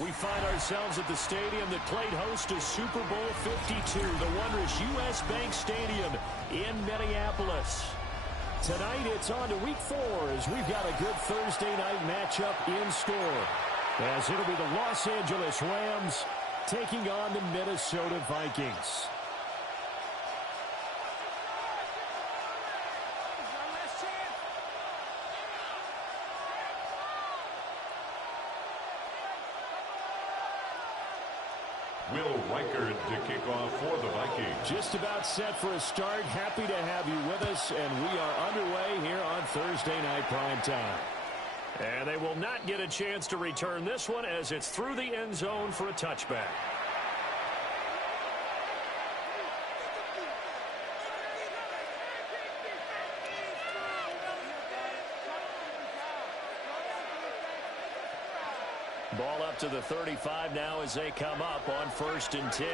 We find ourselves at the stadium that played host to Super Bowl 52, the wondrous U.S. Bank Stadium in Minneapolis. Tonight, it's on to Week 4 as we've got a good Thursday night matchup in store. As it'll be the Los Angeles Rams taking on the Minnesota Vikings. Will Reichard to kick off for the Vikings. Just about set for a start. Happy to have you with us, and we are underway here on Thursday Night Primetime. And they will not get a chance to return this one as it's through the end zone for a touchback. Ball up to the 35 now as they come up on 1st and 10.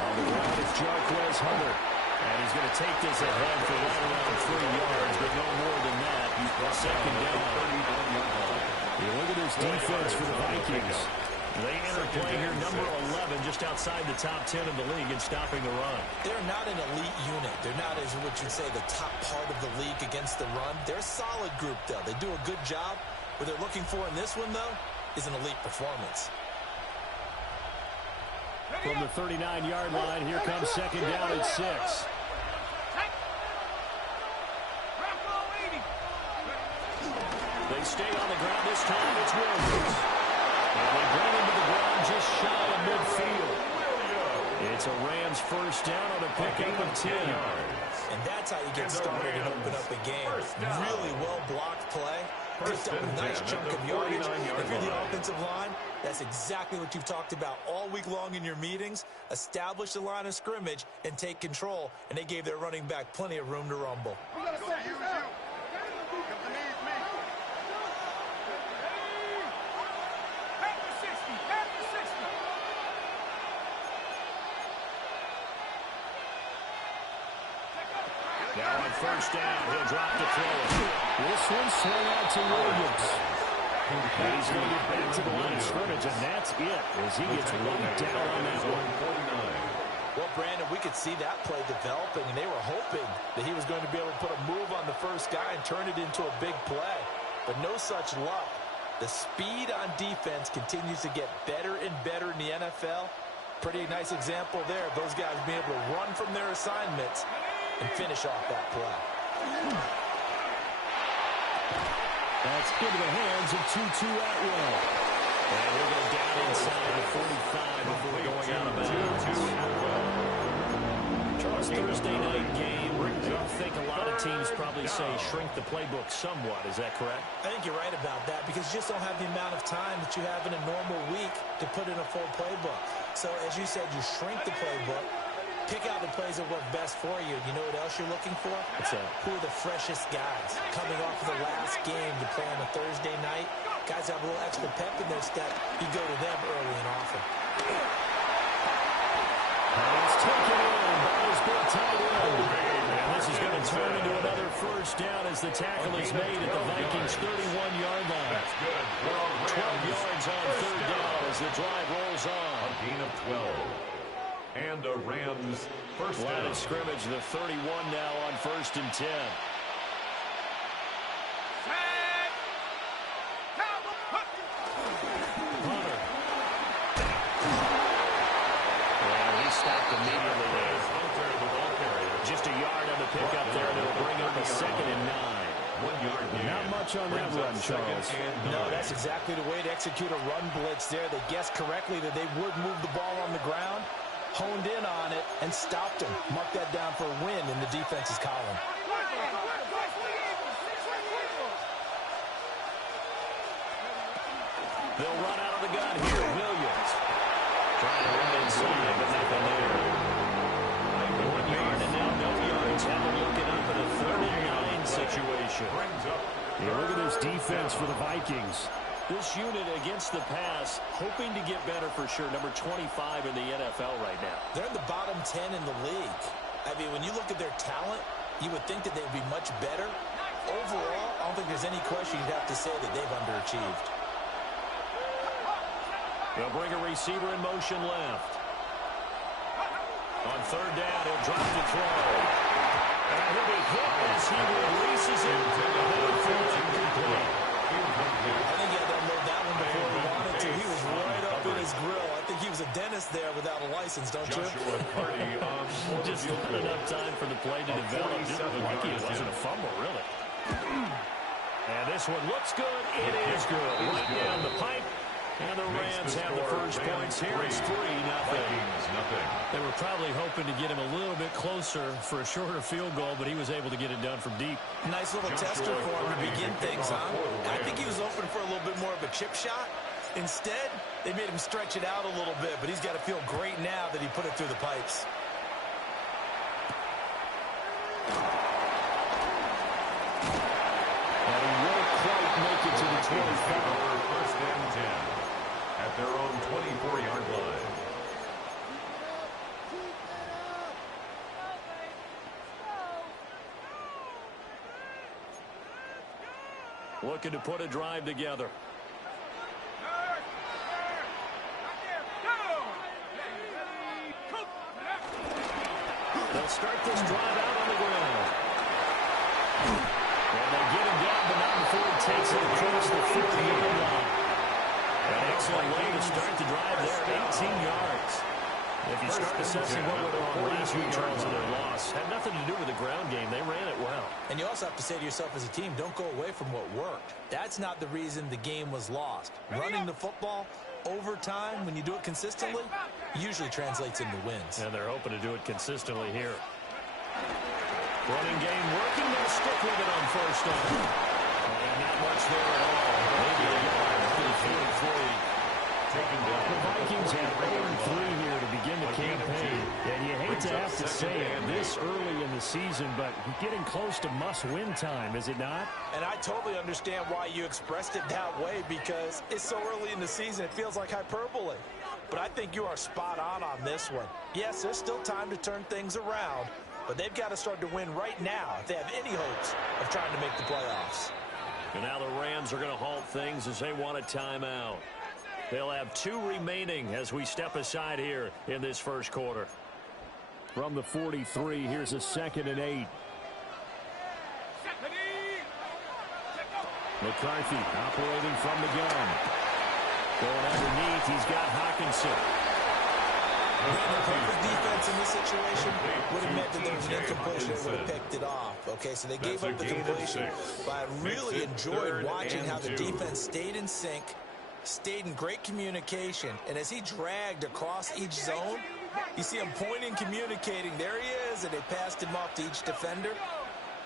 On the ground is Jarquez Hunter. And he's going to take this ahead for right around 3 yards, but no more than that. He's second down. You look at this defense for the Vikings. They enter play here number 11, just outside the top 10 of the league in stopping the run. They're not an elite unit. They're not, as what you'd say, the top part of the league against the run. They're a solid group, though. They do a good job. What they're looking for in this one, though, is an elite performance. From the 39-yard line, here comes second down at 6. They stay on the ground this time. It's Williams. And they bring him to the ground just shy of midfield. It's a Rams first down on a pickup of 10. And that's how you get started and open up a game. Really well-blocked play. Picked up a nice chunk of yardage. If you're the offensive line, that's exactly what you've talked about all week long in your meetings. Establish the line of scrimmage and take control. And they gave their running back plenty of room to rumble. Now on first down, he'll drop the throw. This one swung out to Williams. He's going to get back to the line of scrimmage, and that's it as he gets one down on that one. Well, Brandon, we could see that play developing, and they were hoping that he was going to be able to put a move on the first guy and turn it into a big play. But no such luck. The speed on defense continues to get better and better in the NFL. Pretty nice example there of those guys being able to run from their assignments and finish off that play. That's into the hands of Tutu Atwell. And we'll go down inside the 45 before going out of bounds. Charles, Thursday night game. I think a lot of teams probably say shrink the playbook somewhat. Is that correct? I think you're right about that because you just don't have the amount of time that you have in a normal week to put in a full playbook. So, as you said, you shrink the playbook. Pick out the plays that work best for you. You know what else you're looking for? What's that? Who are the freshest guys coming off of the last game to play on a Thursday night? Guys have a little extra pep in their step. You go to them early and often. It's taken in by his big tight end. And this is going to turn into another first down as the tackle is made at the Vikings' 31-yard line. That's good. 12 yards on third down as the drive rolls on. A gain of 12. And a Rams first down. Line of scrimmage, the 31 now on 1st and 10. Hunter. Well, he stopped immediately there. Just a yard on the pickup there, and it'll bring up a 2nd and 9. 1 yard gain. Not much on that run, Charles. No, that's exactly the way to execute a run blitz there. They guessed correctly that they would move the ball on the ground. Honed in on it and stopped him. Mark that down for a win in the defense's column. They'll run out of the gun here. Williams trying to run inside, but nothing there. 1 yard and now no yards. Have them looking up in a 3rd and 9 situation. Yeah, look at this defense for the Vikings. This unit against the pass, hoping to get better for sure. Number 25 in the NFL right now. They're in the bottom 10 in the league. I mean, when you look at their talent, you would think that they would be much better. overall, I don't think there's any question you'd have to say that they've underachieved. They'll bring a receiver in motion left. On third down, he'll drop to throw. And he'll be hit as he releases it. I think he had to unload that one before he wanted to. He was right up in his grill. I think he was a dentist there without a license, don't you? Just not enough time for the play to develop. Just lucky it wasn't a fumble, really. And this one looks good. It is good. Right down the pipe. And the Rams have the first points here. It's 3-0. They were probably hoping to get him a little bit closer for a shorter field goal, but he was able to get it done from deep. Nice little tester for him to begin things, huh? I think he was open for a little bit more of a chip shot. Instead, they made him stretch it out a little bit, but he's got to feel great now that he put it through the pipes. And he won't quite make it to the 25. First and 10 at their own 24-yard line. Looking to put a drive together. They'll start this drive out on the ground. And they get him down, but not before he takes it across the 50-yard line. An excellent way to start the drive there, 18 yards. If you start assessing what went wrong last week, Charles, in their loss, had nothing to do with the ground game. They ran it well. And you also have to say to yourself as a team, don't go away from what worked. That's not the reason the game was lost. Running the football over time, when you do it consistently, usually translates into wins. And they're hoping to do it consistently here. Running game working. They'll stick with it on first down. And not much there at all. Maybe a yard to the 43. The Vikings have 0-3 here to begin the campaign. And you hate to have to say it this early in the season, but getting close to must-win time, is it not? And I totally understand why you expressed it that way, because it's so early in the season, it feels like hyperbole. But I think you are spot on this one. Yes, there's still time to turn things around, but they've got to start to win right now if they have any hopes of trying to make the playoffs. And now the Rams are going to halt things as they want a timeout. They'll have 2 remaining as we step aside here in this first quarter. From the 43, here's a 2nd and 8. McCarthy operating from the gun. Going underneath, he's got Hawkinson. The perfect defense in this situation would have meant that there was an incompletion that would have picked it off. Okay, so they gave up the completion. But I really enjoyed watching how the defense stayed in sync, stayed in great communication, and as he dragged across each zone, you see him pointing, communicating. There he is, and they passed him off to each defender.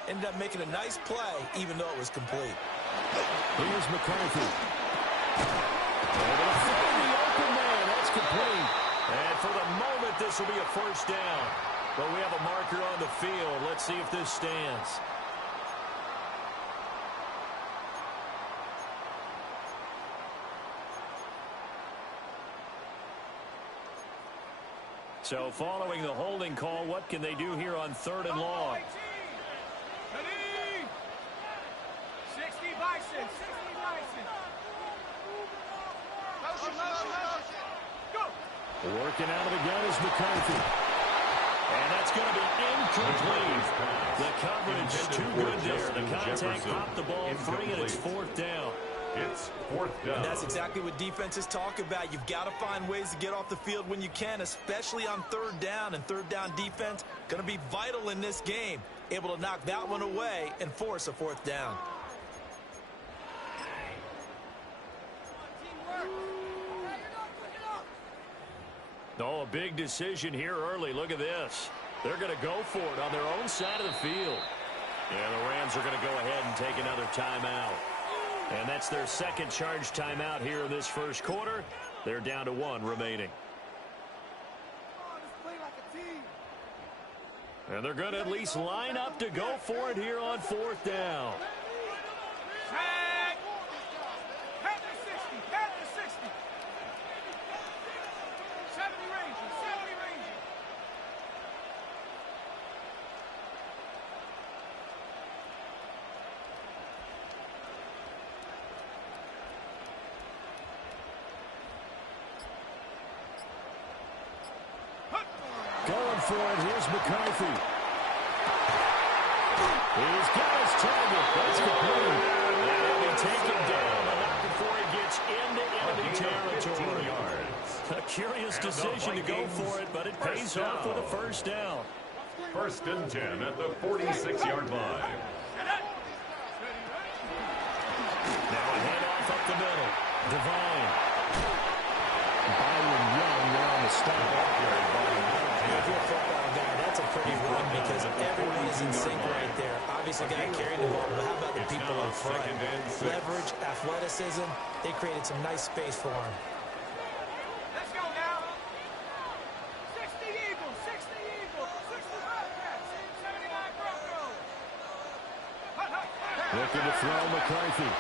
Ended up making a nice play, even though it was complete. Here's McCarthy. Able to find the open man. That's complete. And for the moment, this will be a first down. But we have a marker on the field. Let's see if this stands. So following the holding call, what can they do here on 3rd and long? 60 Bison. Working out of the gun is McCarthy. And that's going to be incomplete. The coverage too good there. The contact popped the ball free, and it's 4th down. It's 4th down. And that's exactly what defenses talk about. You've got to find ways to get off the field when you can, especially on 3rd down. And 3rd down defense going to be vital in this game. Able to knock that one away and force a 4th down. Oh, a big decision here early. Look at this. They're going to go for it on their own side of the field. Yeah, the Rams are going to go ahead and take another timeout. And that's their 2nd charge timeout here in this first quarter. They're down to 1 remaining. And they're going to at least line up to go for it here on 4th down. for it. Here's McCarthy. He's got his target. That's complete. And he'll take him down before he gets into enemy territory. A curious decision to go for it, but it pays off with a first down. 1st and 10 at the 46-yard line. Now a handoff up the middle. Devine. Byron Young there on the stop. If you're a football guy, that's a pretty run because everybody's in sync right there. Obviously, guy carrying the ball, but how about the people in front? Leverage, athleticism, they created some nice space for him. Let's go now. 60 Eagles, 60 Eagles, 60 Wildcats, 79 Broncos. Looking to throw McCarthy.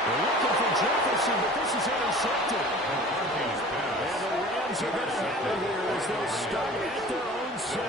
They're looking for Jefferson, but this is intercepted. And the Rams are going to have it here as they'll start at their own 7.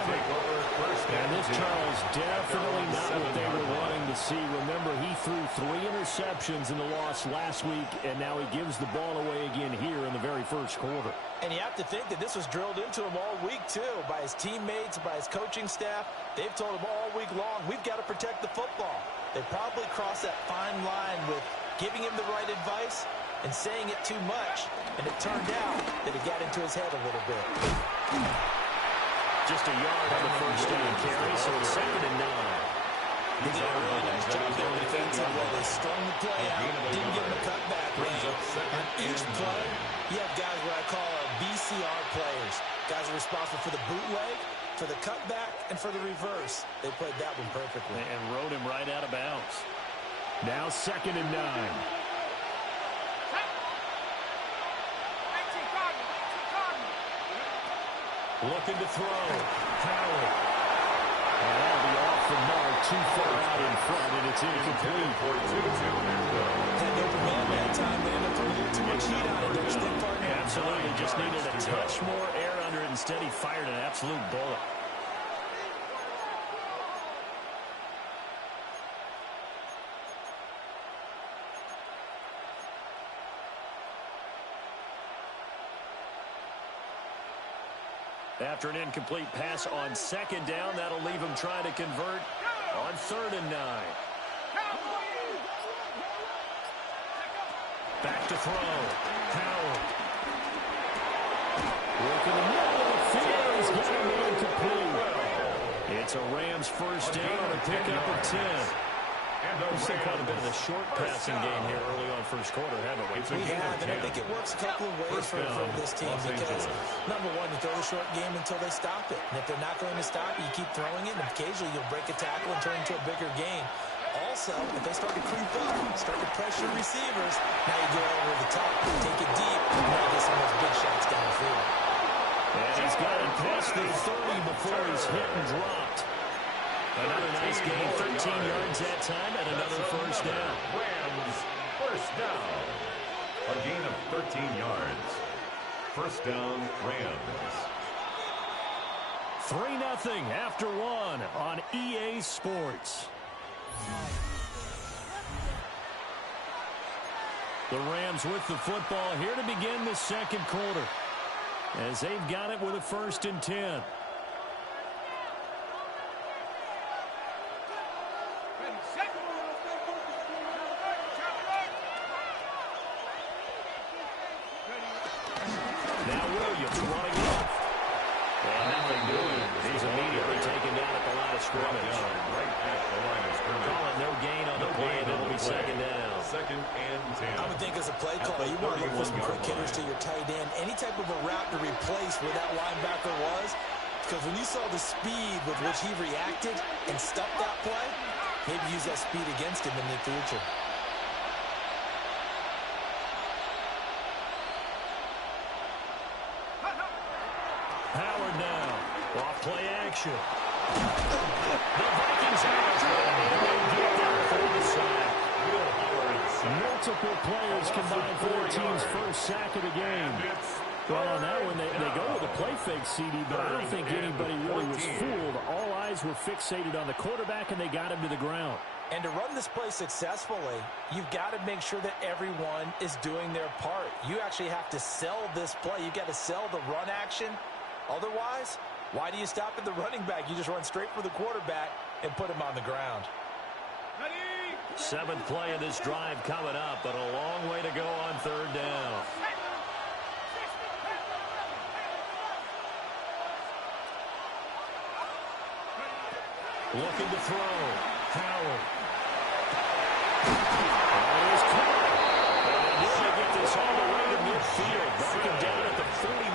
And this, Charles, definitely not what they were wanting to see. Remember, he threw 3 interceptions in the loss last week, and now he gives the ball away again here in the very first quarter. And you have to think that this was drilled into him all week, too, by his teammates, by his coaching staff. They've told him all week long, we've got to protect the football. They probably crossed that fine line with giving him the right advice and saying it too much, and it turned out that it got into his head a little bit. Just a yard on the first down carry, so it's 2nd and 9. They did a really nice job there defensively. They strung the play out, didn't give him a cutback lane. On each play, you have guys what I call our BCR players. Guys are responsible for the bootleg, for the cutback, and for the reverse. They played that one perfectly. And rode him right out of bounds. Now 2nd and 9. Looking to throw. Howard. And that'll be off the mark, too far out in front, and it's incomplete. Had no man that time, but ended up putting a little too much heat on it. Don't you think, partner? Absolutely. Just needed a touch more air under it. Instead, he fired an absolute bullet. After an incomplete pass on 2nd down, that'll leave him trying to convert on 3rd and 9. Back to throw. Howard. Looking to middle of the field. He's got him incomplete. It's a Rams first down on a pickup of 10. We've seen quite a bit of a short passing game here early on first quarter, haven't we? We have, and I think it works a couple of ways for this team because, number one, you throw the short game until they stop it. And if they're not going to stop it, you keep throwing it, and occasionally you'll break a tackle and turn it into a bigger game. Also, if they start to creep up, start to pressure receivers, now you go over the top, take it deep, and now get some of those big shots downfield. And he's got it past the 30 before he's hit and dropped. Another nice gain, 13 yards that time, and another first down. Rams, first down. A gain of 13 yards. First down, Rams. 3-0 after 1 on EA Sports. The Rams with the football here to begin the second quarter, as they've got it with a 1st and 10. Now Williams running off. And nothing doing. He's immediately taken down at the line of scrimmage. Calling no gain on the play, and it'll be 2nd down. 2nd and 10. I would think as a play caller, you want to look for some quick hitters to your tight end. Any type of a route to replace where that linebacker was. Because when you saw the speed with which he reacted and stuffed that play, maybe use that speed against him in the future. Howard now. Off play action. The Vikings multiple players combined for their team's first sack of the game. Well, on that one, they go with a play fake, CD, but I don't think anybody really was fooled. All eyes were fixated on the quarterback, and they got him to the ground. And to run this play successfully, you've got to make sure that everyone is doing their part. You actually have to sell this play. You've got to sell the run action. Otherwise, why do you stop at the running back? You just run straight for the quarterback and put him on the ground. Ready? Seventh play of this drive coming up, but a long way to go on third down. Looking to throw. Howard. He's caught. And he'll get this all the way to midfield. Marking down at the 49.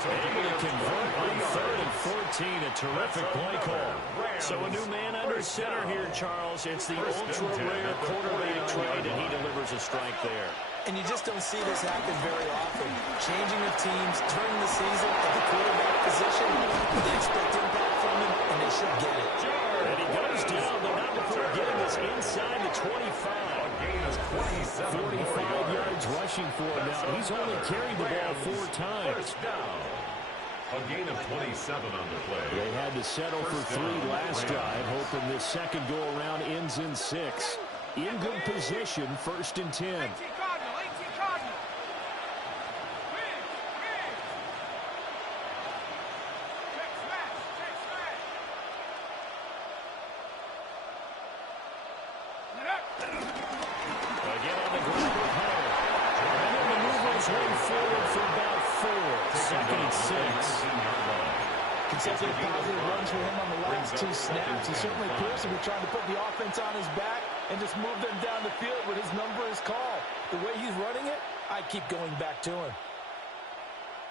Able to convert on third and 14. A terrific play call. So a new man under center here, Charles. It's the ultra-rare quarterback trade, and he delivers a strike there. And you just don't see this happen very often. Changing of teams during the season at the quarterback position, they expect impact from him, and they should get it. And he goes down, but not before getting this inside the 25. 45 yards rushing for him now. He's only carried the ball 4 times. A gain of 27 on the play. They had to settle for 3 last drive, hoping this second go-around ends in 6. In good position, 1st and 10. 18 Cardinal, 18 Cardinal. Win, win. Check smash, check smash. Again on the ground with Howard. And then the movers way forward for about 4. 2nd and 6. Consecutive positive runs for him on the last 2 snaps. He certainly appears to be trying to put the offense on his back and just move them down the field when his number is called. The way he's running it, I keep going back to him.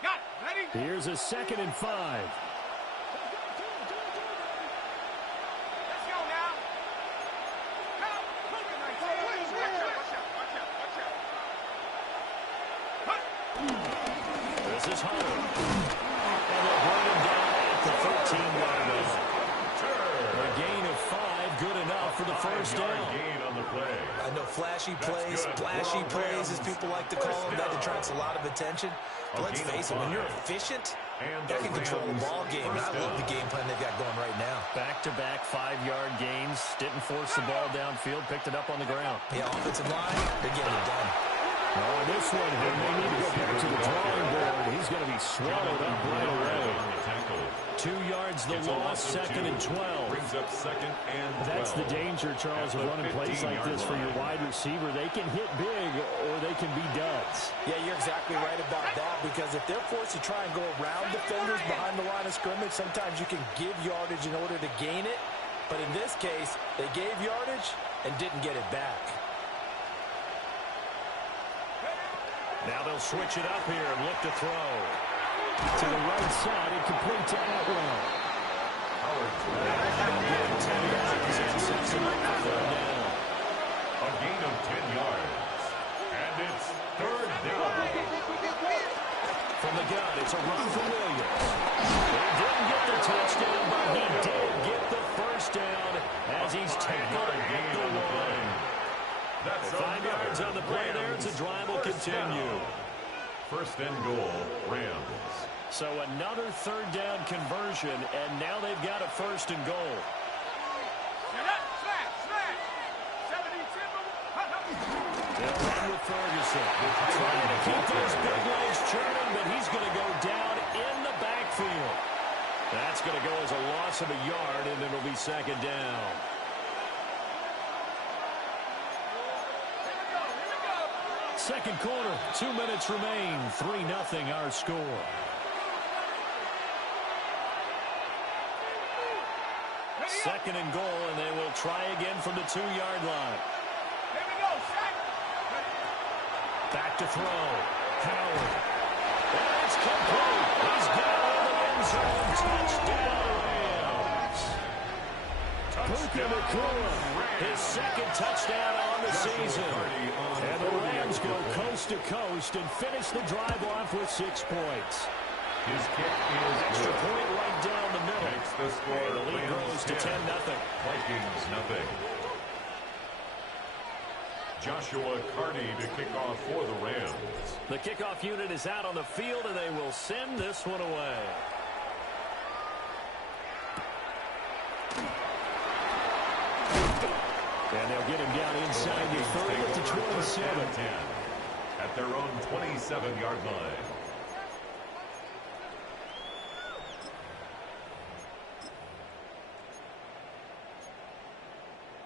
Got it, ready? Here's a 2nd and 5. Let's go now. Come, look at my team. Watch out, watch out, watch out. Hut. This is Howard. And they'll bring him down at the 13-yard line. A gain of 5, good enough for the first down. Gain on the play. I know flashy plays, splashy plays, as people like to call them, that attracts a lot of attention. But let's face it, when you're efficient, that can control the ball game. And I love the game plan they've got going right now. Back-to-back 5-yard gains. Didn't force the ball downfield. Picked it up on the ground. Yeah, offensive line, they're getting it done. Oh, this one, they may need to go back to the drawing board. He's going to be swallowed up right away. 2 yards the loss, 2nd and 12. Brings up 2nd and 12. That's the danger, Charles, of running plays like this for your wide receiver. They can hit big or they can be duds. Yeah, you're exactly right about that, because if they're forced to try and go around defenders behind the line of scrimmage, sometimes you can give yardage in order to gain it. But in this case, they gave yardage and didn't get it back. Now they'll switch it up here and look to throw. To the right side and complete to Atwell. Howard. 10 yards and sets him up for third down. A gain of 10 yards. And it's 3rd down. From the gun, it's a run for Williams. He didn't get the touchdown, but he did get the first down as he's tackled at the 1. That's 5 yards on the play there. It's a drive will continue. 1st and goal, Rams. So another 3rd down conversion, and now they've got a 1st and goal. Set up, smash, smash. 70 Timber. They'll run with Ferguson. Trying to keep those big legs churning, but he's going to go down in the backfield. That's going to go as a loss of a yard, and it'll be 2nd down. Second quarter, 2 minutes remain. 3-0 our score. Second and goal, and they will try again from the 2-yard line. Here we go, sack. Back to throw. Howard. And it's complete. He's down in the end zone. Touchdown, Rams. Puka Nacua, his 2nd touchdown on the season. And the Rams go coast to coast and finish the drive off with 6 points. His kick is Extra good. point right down the middle. Makes the score. And the lead grows to 10-0. Vikings, nothing. Joshua Carney to kick off for the Rams. The kickoff unit is out on the field, and they will send this one away. And they'll get him down inside the 30 at the 27. At their own 27-yard line.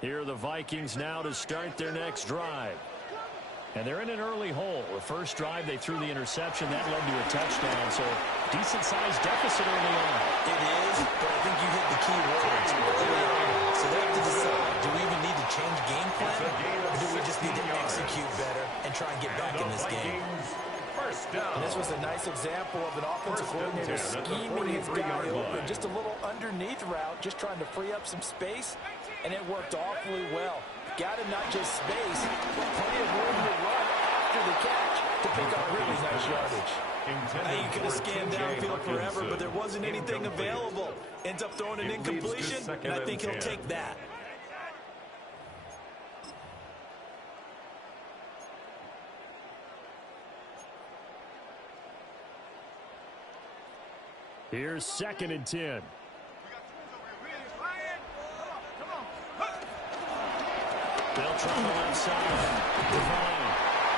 Here are the Vikings now to start their next drive. And they're in an early hole. The first drive, they threw the interception. That led to a touchdown. So decent-sized deficit early on. It is, but I think you hit the key words early on. So they have to decide, do we even need to change game plan? Or do we just need to execute better and try and get back in this game? And this was a nice example of an offensive coordinator scheming his guy open. Just a little underneath route, just trying to free up some space. And it worked awfully well. Got him not just space, but plenty of room to run after the catch to pick up really nice yardage. You could have scanned downfield forever, but there wasn't anything available. Ends up throwing an incompletion, and I think he'll take that. Here's 2nd and 10. They'll try the left side. Divine.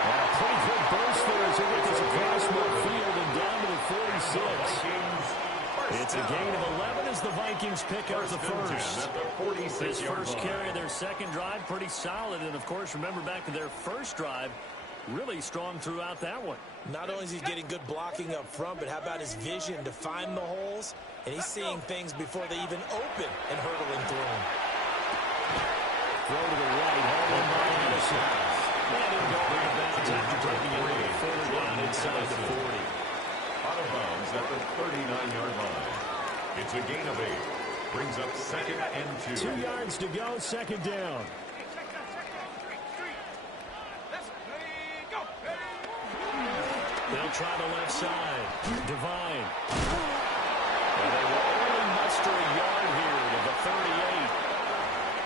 A pretty good burst there as it goes across midfield and down to the 46. It's a gain of 11 as the Vikings pick up the first. This first carry of their second drive, pretty solid. And, of course, remember back to their first drive, really strong throughout that one. Not only is he getting good blocking up front, but how about his vision to find the holes? And he's seeing things before they even open and hurdling through them. Throw to the right, home and by Anderson. And he'll go out of bounds after taking it over the 3rd down inside the 40. Out of bounds at the 39-yard line. It's a gain of 8. Brings up 2nd and 2. 2 yards to go, 2nd down. They'll try the left side. Divine. And they will only muster a yard here to the 38.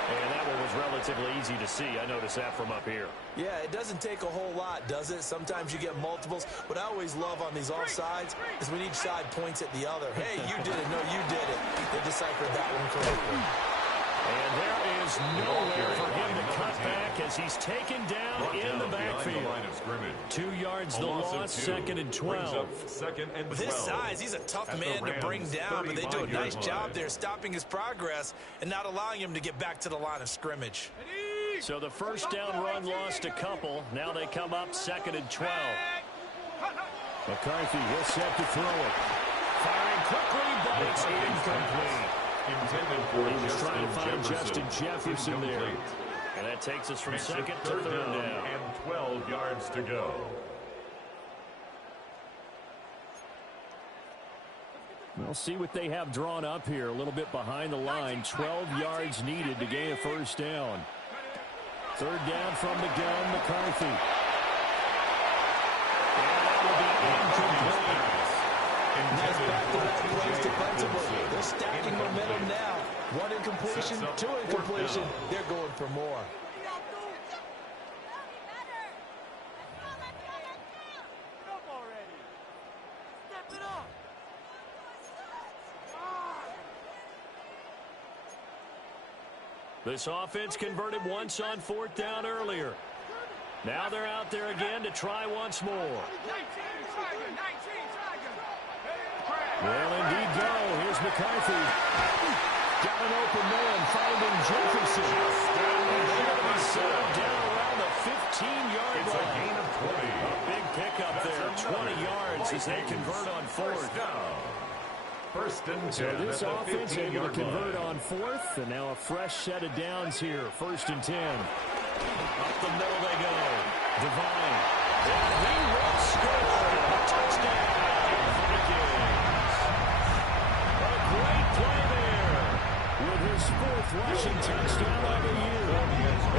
And that one was relatively easy to see. I noticed that from up here. Yeah, it doesn't take a whole lot, does it? Sometimes you get multiples. What I always love on these offsides is when each side points at the other. Hey, you did it. No, you did it. They deciphered that one correctly. And there is nowhere for him to cut back as he's taken down in the backfield. 2 yards the loss, 2nd and 12. With his size, he's a tough man to bring down, but they do a nice job there stopping his progress and not allowing him to get back to the line of scrimmage. So the first down run lost a couple. Now they come up 2nd and 12. McCarthy will set to throw it. Firing quickly, but it's incomplete. He was trying to find Justin Jefferson there. And that takes us from 2nd to 3rd down. And 12 yards to go. We'll see what they have drawn up here. A little bit behind the line. 12 yards needed to gain a first down. 3rd down from the gun, McCarthy. And that will be incomplete. Nice back-to-back plays defensively. They're stacking momentum now. 1 incompletion, 2 incompletion. They're going for more. This offense converted once on 4th down earlier. Now they're out there again to try once more. Well, indeed go. Here's McCarthy. Got an open man finding Jefferson. And they're going to be settled down around the 15-yard line. It's a gain of 20. A big pickup there. 20 yards as they convert on 4th. First and 10. So this offense able to convert on 4th. And now a fresh set of downs here. 1st and 10. Up the middle they go. Divine. And he will score. A touchdown. Play there with his 4th rushing touchdown of the year.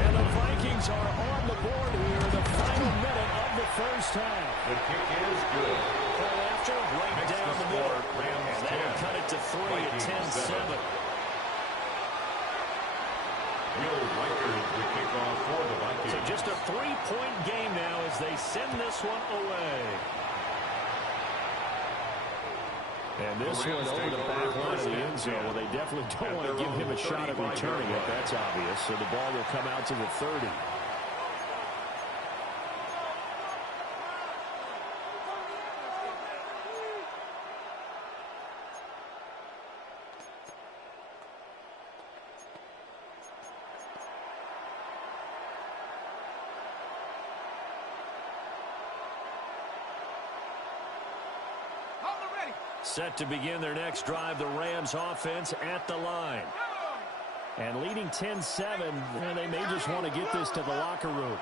And the Vikings are on the board here in the final minute of the first half. The kick is good. Pull after, right down the middle. And that'll cut it to 3 at 10-7. Will Riker the kickoff for the Vikings. So just a 3-point game now as they send this one away. And this one over the back line of the end zone. Well, they definitely don't want to give him a shot at returning it. That's obvious. So the ball will come out to the 30. Set to begin their next drive, the Rams offense at the line. And leading 10-7, they may just want to get this to the locker room.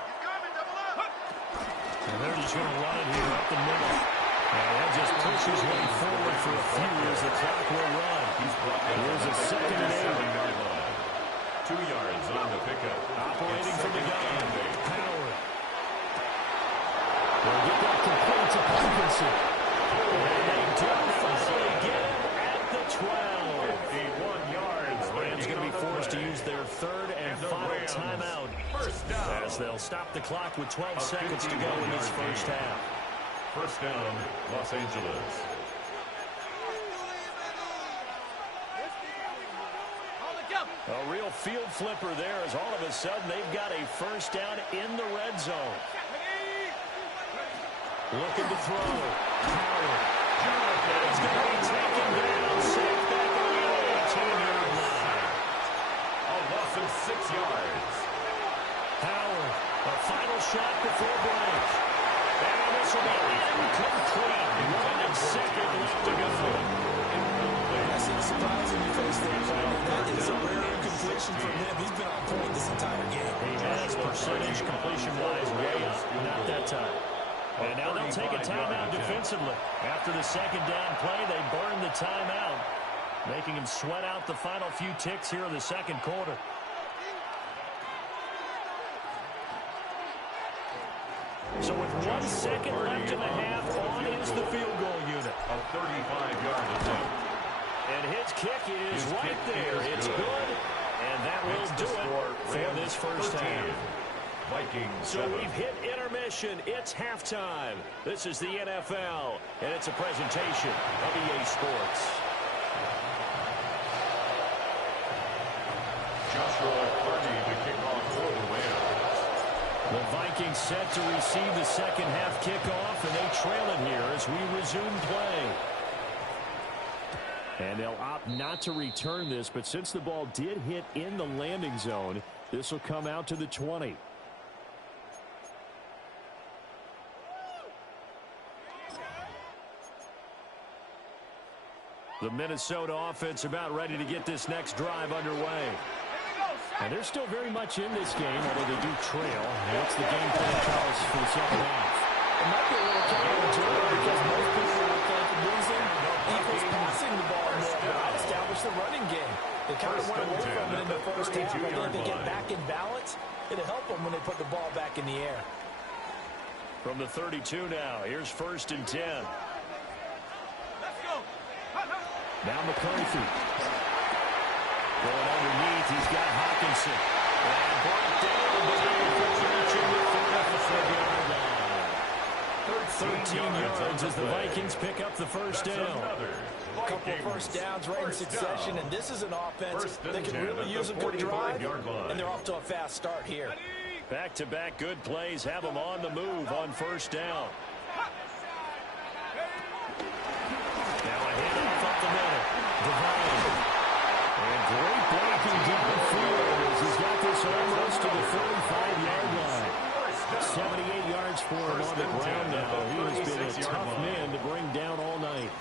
And they're just going to run it here up the middle. And that just pushes way forward for a few as the clock will run. Here's a 2nd and 8. 2 yards on the pickup. Operating from the gun. Howard. They'll get that complete to Parkinson. And they do finally get him at the 12. 51 yards. Rams going to be forced to use their 3rd and final timeout as they'll stop the clock with 12 seconds to go in this first half. First down, Los Angeles. A real field flipper there as all of a sudden they've got a first down in the red zone. Looking to throw. Howard. He's going to be taken down. Safe back on the 18-yard line. A loss of 6 yards. Howard. A final shot before break. And this will be complete. 1 second left to go. That's surprising you face that. That is a rare incompletion from him. He's been on point this entire game. He has percentage completion-wise way up. Not that time. And now they'll take a timeout defensively. After the 2nd down play, they burn the timeout, making him sweat out the final few ticks here in the 2nd quarter. So with 1 second left in the half, on is the field goal unit. A 35-yard attempt. And his kick is right there. It's good, and that will do it for this first half. Vikings. So we've hit intermission. It's halftime. This is the NFL, and it's a presentation of EA Sports. Joshua Carney to kick off for the Rams. The Vikings set to receive the second half kickoff, and they trail it here as we resume play. And they'll opt not to return this, but since the ball did hit in the landing zone, this will come out to the 20. The Minnesota offense about ready to get this next drive underway. And they're still very much in this game, although they do trail. What's the game plan, Charles, for the second half? It might be a little counterintuitive because most people would think losing equals passing the ball more, but I'd establish the running game. They kind of went away from it in the first half. I think if they get back in balance, it'll help them when they put the ball back in the air. From the 32 now, here's 1st and 10. Now McCarthy. Going underneath, he's got Hawkinson. And brought down the 13 yards as the Vikings pick up the first down. A couple of first downs right in succession, and this is an offense that can really use a good drive, and they're off to a fast start here. Back-to-back good plays have them on the move on first down. Now a handoff up the middle. Devine. And great blocking deep the field as he's got this almost to the 45-yard line. 78 yards for him on the ground now. He has been a tough man to bring down all night.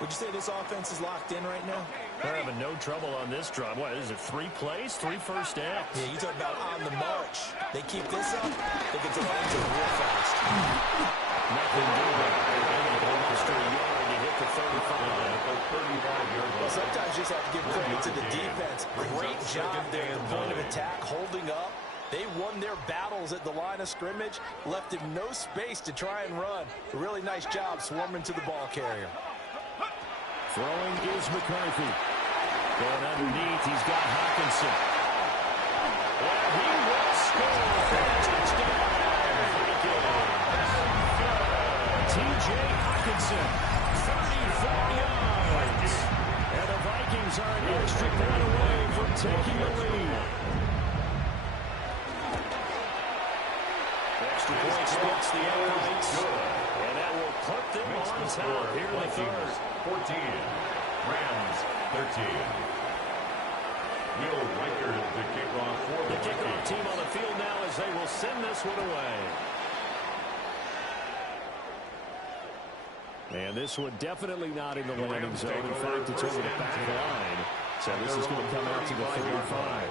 Would you say this offense is locked in right now? They're having no trouble on this drive. What is it, 3 plays, 3 first downs? Yeah, you talk about on the march. They keep this up, they can take it into the real fast. Nothing doing. Almost a yard to hit the 35. Well, sometimes you just have to give credit to the defense. Great job there at the point of attack, holding up. They won their battles at the line of scrimmage, left him no space to try and run. A really nice job swarming to the ball carrier. Throwing is McCarthy. Going underneath, he's got Hawkinson. And he will score for a touchdown. T.J. Hawkinson, 34 yards. Rams are an extra point away from taking the lead. The extra point splits the uprights, and that will put them on top here in the third. 14, Rams 13. Will Riker the kickoff for the kickoff team on the field now as they will send this one away. And this one definitely not in the landing zone. In fact, it's over the back line. So this is going to come out to the 35.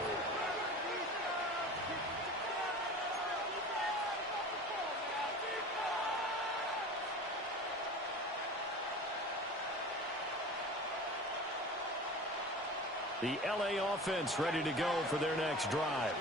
The LA offense ready to go for their next drive.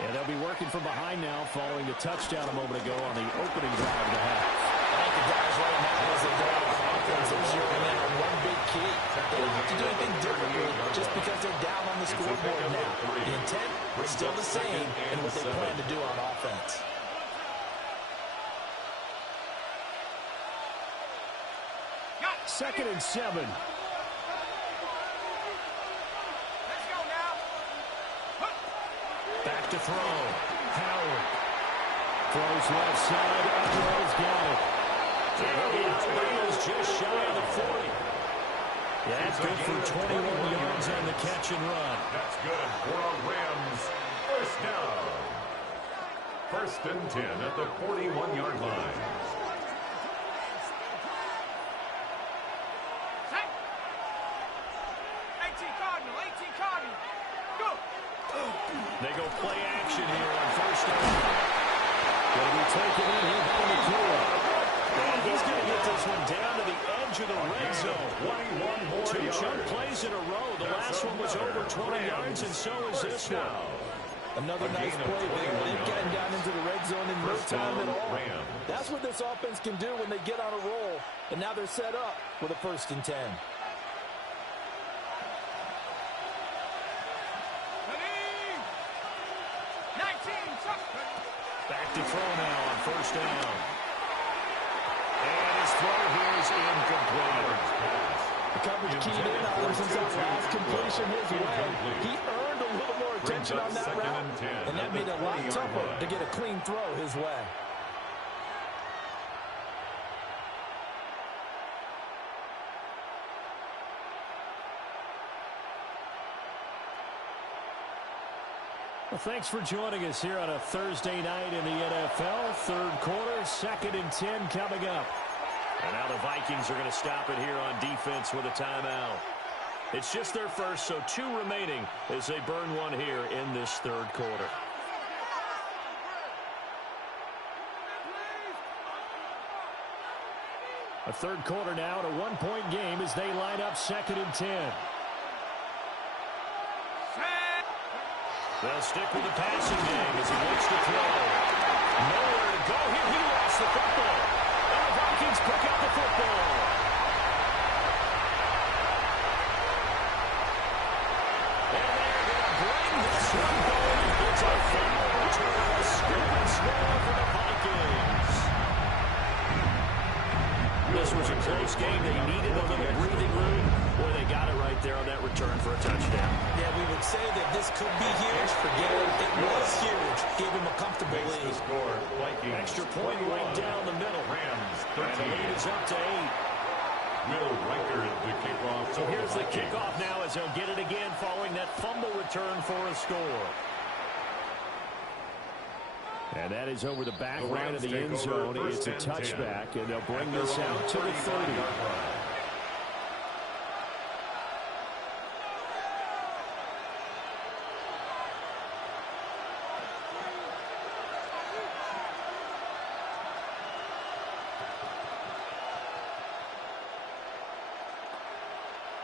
And they'll be working from behind now following the touchdown a moment ago on the opening drive of the half. I think the guys right now, as they go out of offense, they're zeroing in on one big key. They don't have to do anything differently just because they're down on the scoreboard now. The intent is still the same in what they plan to do on offense. Second and 7. Back to throw. Howard. Throws left side. Adler's got it. Bengals just shy of the 40. Yeah, that's good for 21 yards on the catch and run. That's good for our Rams. First down. First and 10 at the 41-yard line. They go play action here on first down. Going to be taken in here by McCoy. And he's going to get this one down to the edge of the red zone. 2 chunk plays in a row. The last one was over 20 yards, and so is this one. Another nice play there. They've gotten down into the red zone in no time at all. That's what this offense can do when they get on a roll. And now they're set up with a first and 10. Back to throw now on first down. And his throw here is incomplete. The coverage keyed in on him since that last completion his way. He earned a little more attention on that route, and that made it a lot tougher to get a clean throw his way. Well, thanks for joining us here on a Thursday night in the NFL. Third quarter, second and 10 coming up. And now the Vikings are going to stop it here on defense with a timeout. It's just their first, so 2 remaining as they burn one here in this third quarter. A third quarter now and a 1-point game as they line up second and 10. They'll stick with the passing game as he looks to throw. Nowhere to go here. He lost the football. And the Vikings pick up the football. And they're going to bring this one home. It's a final return. A scoring score for the Vikings. This was a close game. They needed a little breathing room. Boy, they got it right there on that return for a touchdown. Yeah, we would say that this could be huge. Forget it. It was huge. Gave him a comfortable lead. Extra point right down the middle. Rams, and the lead is up to 8. Will Riker the kickoff. So here's the kickoff now as they'll get it again following that fumble return for a score. And that is over the back line of the end zone. It's a touchback, and they'll bring this out to the 30.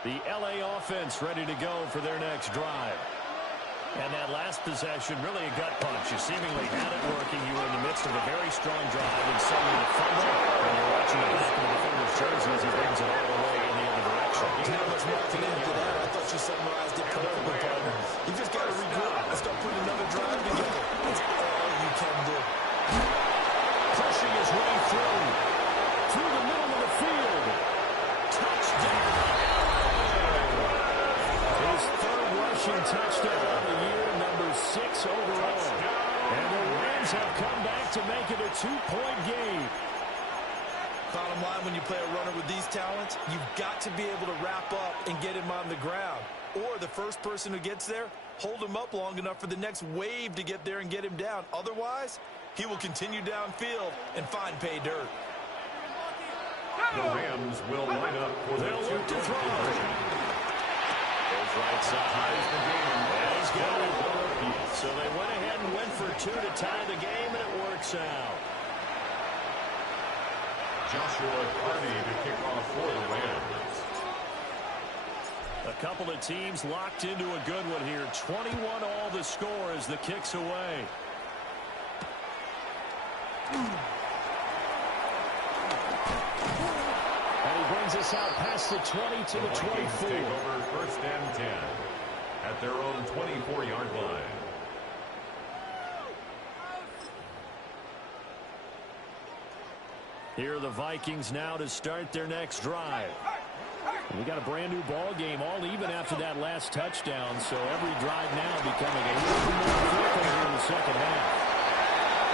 The LA offense ready to go for their next drive. And that last possession, really a gut punch. You seemingly had it working. You were in the midst of a very strong drive, and suddenly the fumble. And you're watching the back of the defender's jersey as he brings it all the way in the other direction. Not much more to get into that. I thought you summarized it perfectly, partner. You just got to regroup and start putting another drive together. That's all you can do. Pushing his way through the middle of the field. Touchdown. Bottom line, when you play a runner with these talents, you've got to be able to wrap up and get him on the ground. Or the first person who gets there, hold him up long enough for the next wave to get there and get him down. Otherwise, he will continue downfield and find pay dirt. The Rams will line up for the look to throw. Goes right side. And he's got it. So they went ahead and went for 2 to tie the game, and it works out. Joshua Carney to kick off for the Rams. A couple of teams locked into a good one here. 21 all the score as the kick's away. And he brings us out past the 20 to the 24. Take over first and 10 at their own 24-yard line. Here are the Vikings now to start their next drive. We got a brand new ball game, all even after that last touchdown. So every drive now becoming a little more critical here in the second half.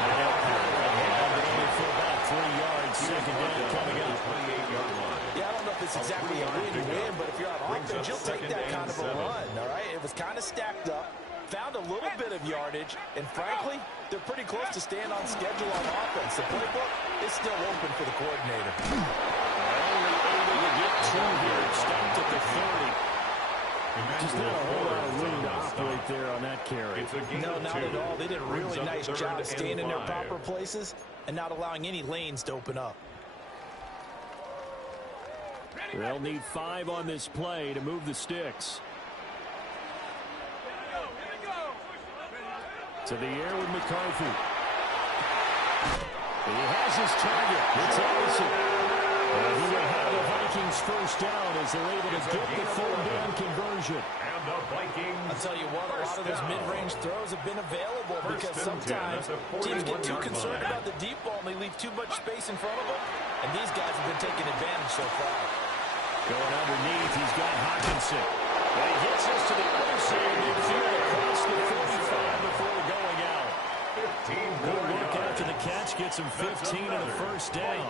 And they'll power ahead, but only for about 3 yards. Second down coming up. 28-yard line. Yeah, I don't know if it's exactly a win-win, but if you're on offense, you'll take that kind of a run, all right? It was kind of stacked up, found a little bit of yardage, and frankly, they're pretty close to staying on schedule on offense. The playbook is still open for the coordinator. Only able to get 2 here. Stopped at the 30. Just not a whole lot of room to operate there on that carry. No, not at all. They did a really nice job staying in their proper places and not allowing any lanes to open up. They'll need 5 on this play to move the sticks. To the air with McCarthy. He has his target. It's Allison. And he will have the Vikings first down as they're able to get the third down conversion. And the Vikings. I'll tell you what, a lot of those mid-range throws have been available because sometimes teams get too concerned about the deep ball and they leave too much space in front of them. And these guys have been taking advantage so far. Going underneath, he's got Hawkinson. And he gets us to the other side of midfield across the 45 before going out. 15 Good work after the catch, gets him 15 and a first down.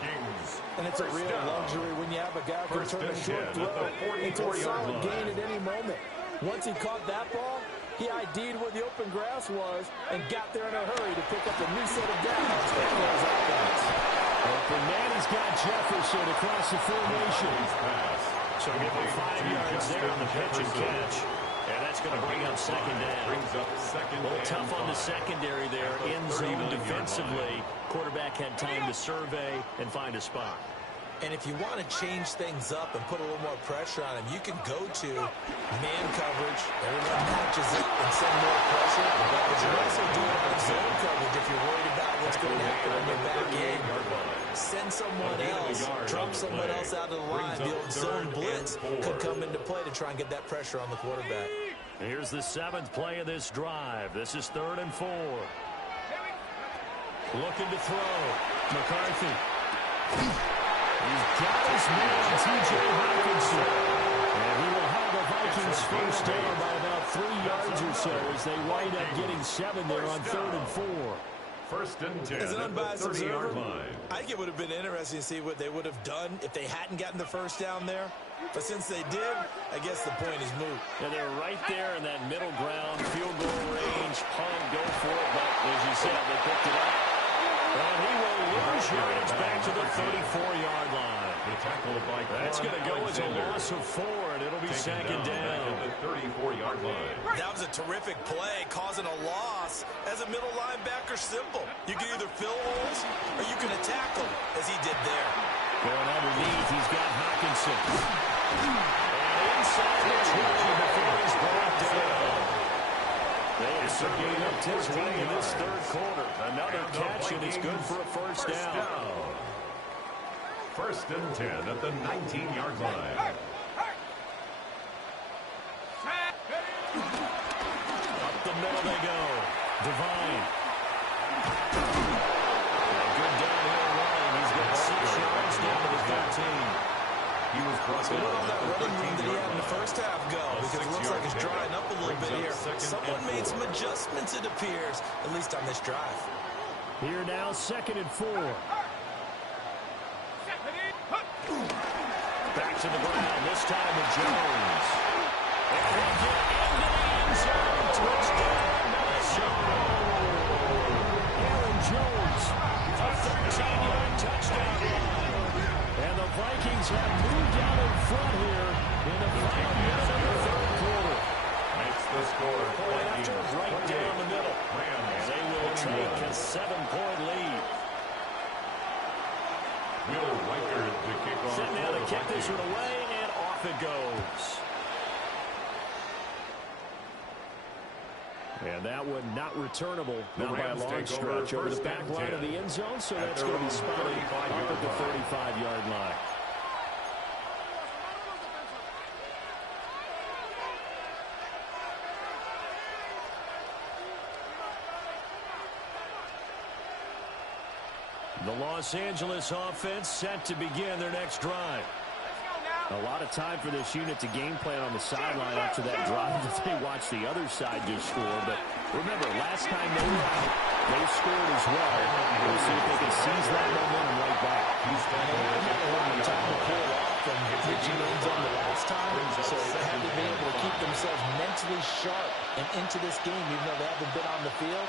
And it's a real luxury when you have a guy who can turn a short throw into a solid gain at any moment. Once he caught that ball, he ID'd where the open grass was and got there in a hurry to pick up a new set of downs for his offense. Open man, he's got Jefferson across the formation. So give him 5 yards there on the pitch and catch. And that's going to bring up second down. A little tough on the secondary there. End zone defensively. Quarterback had time to survey and find a spot. And if you want to change things up and put a little more pressure on him, you can go to man coverage. Everyone matches it and send more pressure. But you can also do it on zone coverage if you're worried about what's going to happen on your back end. Send someone else, drop someone else out of the line. The old zone blitz could come into play to try and get that pressure on the quarterback. Here's the 7th play of this drive. This is 3rd and 4. Looking to throw. McCarthy. He's got his man, T.J. Hawkinson. And he will have the Vikings first down by about 3 yards or so as they wind up getting 7 there on 3rd and 4. First and 10 As an unbiased observer, line. I think it would have been interesting to see what they would have done if they hadn't gotten the first down there. But since they did, I guess the point is moot. And they're right there in that middle ground, field goal range, punt, go for it. But as you said, they picked it up. And he will lose yards back to the 34-yard line. That's going to go as a loss of 4, and it'll be second down. The 34-yard line. That was a terrific play, causing a loss. As a middle linebacker, simple. You can either fill holes or you can attack them, as he did there. Going underneath, he's got Hawkinson. And inside the 20 before he's brought down. They have gained up 10 in this 3rd quarter. Another catch, and it's good for a first down. First and 10 at the 19-yard line. Up the middle they go. Devine. Good downhill run. He's got 6 yards down to the 13. He was brought So what all that running room that he had in the first half go? Because it looks like it's drying up a little bit here. Someone made some adjustments, it appears, at least on this drive. Here now, 2nd and 4. to the ground, this time with Jones. And they get into the end zone. Touchdown, Minnesota. Aaron Jones, a 13-yard touchdown run. And the Vikings have moved out in front here in the final minute of the third quarter. Makes the score. Point after, right down the middle. And they will take a 7-point lead. Will Riker to kick off. Sitting down to kick this one away, and off it goes. And that one not returnable, not by a long stretch, over the back line of the end zone, so that's going to be spotted up at the 35-yard line. The Los Angeles offense set to begin their next drive. A lot of time for this unit to game plan on the sideline after that drive that they watched the other side just score. But remember, last time they were out, they scored as well. We'll see if they can seize that momentum right back. He's had a lot of time to pull off and reaching the end zone the last time. So they haven't been able to keep themselves mentally sharp and into this game, even though they haven't been on the field.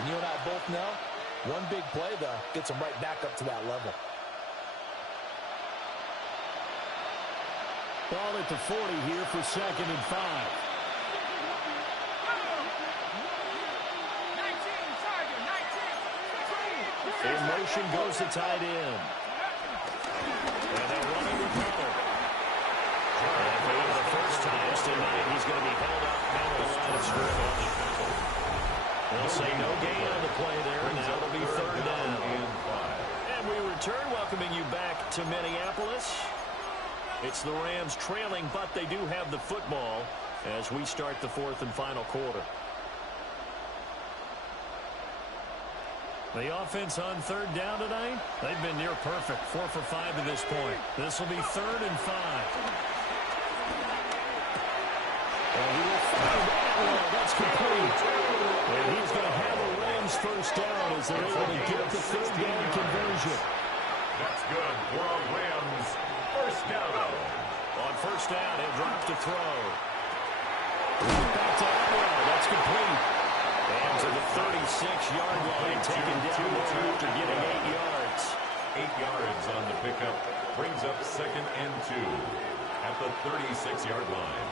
And you and I both know, one big play, though, gets them right back up to that level. Ball at the 40 here for 2nd and 5. In motion goes the tight end. And they're running with Huddle. And for one of the first times tonight, he's going to be held up out of the line of scrimmage. They'll say no gain on the play there, and now it'll be 3rd down. And we return, welcoming you back to Minneapolis. It's the Rams trailing, but they do have the football as we start the 4th and final quarter. The offense on 3rd down tonight, they've been near perfect. 4 for 5 to this point. This will be 3rd and 5. And he will fire that one. That's complete. And he's going to have a Rams first down as they're able to get the 3rd down conversion. That's good for a Rams first down. On first down, he'll drop to throw. Back to Atwell. That's complete. And to the 36-yard line, taken down after getting 8 yards. 8 yards on the pickup. Brings up 2nd and 2 at the 36-yard line.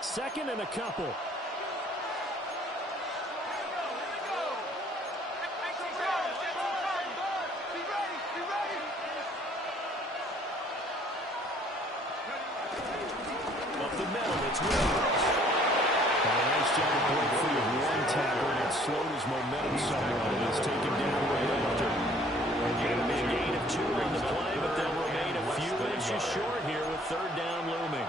Second and a couple. Up the middle, it's Williams. A nice job of break free of one tackle, and it slowed his momentum somewhat, and he's taken down right after. Going to be a gain of 2 on the play, but they'll remain a few inches short here with 3rd down looming.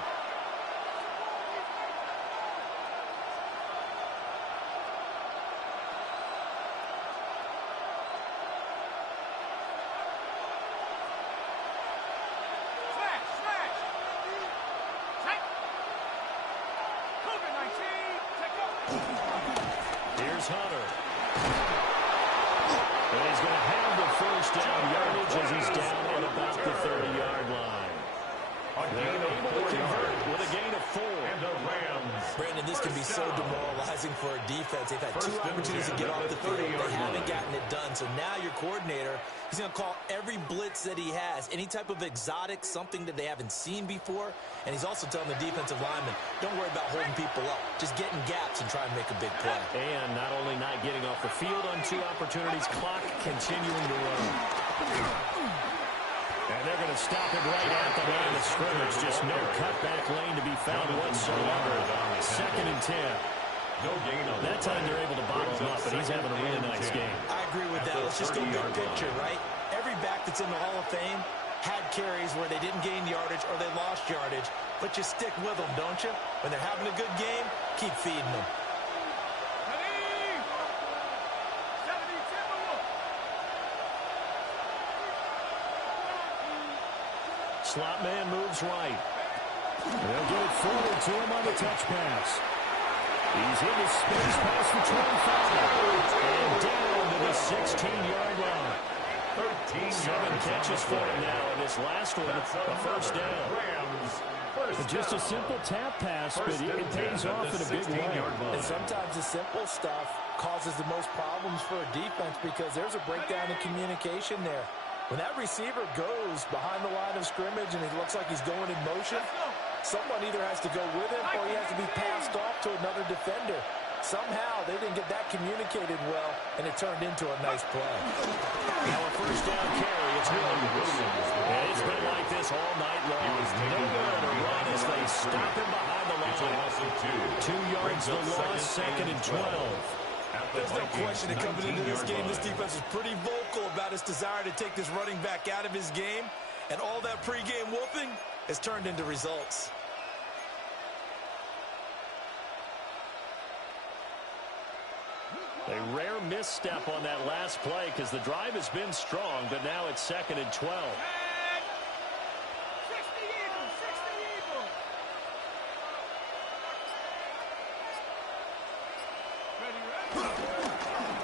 Here's Hunter. And he's going to have the first down yardage as he's down at about the 30-yard line. They're able to convert with a gain of 4. And the Rams. Brandon, this can be so demoralizing for a defense. They've had 2 opportunities to get off the field. They haven't gotten it done. So now your coordinator, he's going to call every blitz that he has, any type of exotic, something that they haven't seen before. And he's also telling the defensive lineman, don't worry about holding people up. Just get in gaps and try and make a big play. And not only not getting off the field on 2 opportunities, clock continuing to run. And they're going to stop it right at the line of scrimmage. Just no cutback lane to be found whatsoever. 2nd and 10. No gain on that time they're able to bottle him up, but he's having a really nice game. I agree with that. Let's just go big picture, right? Every back that's in the Hall of Fame had carries where they didn't gain yardage or they lost yardage, but you stick with them, don't you? When they're having a good game, keep feeding them. Slot man moves right. They'll get it forward to him on the touch pass. He's into space, pass for 25. And down to the 6 inches for him now in this last one, a first down. Just a simple tap pass, but it pays off in a big way. And sometimes the simple stuff causes the most problems for a defense because there's a breakdown in communication there. When that receiver goes behind the line of scrimmage and it looks like he's going in motion, someone either has to go with him or he has to be passed off to another defender. Somehow they didn't get that communicated well, and it turned into a nice play. Now a first down carry. It's Williams. And it's been like this all night long. Nowhere to run as they stop him behind the line. 2 yards the loss, second and 12. There's no question that coming into this game, this defense is pretty vocal about its desire to take this running back out of his game, and all that pregame whooping has turned into results. A rare misstep on that last play because the drive has been strong, but now it's second and 12.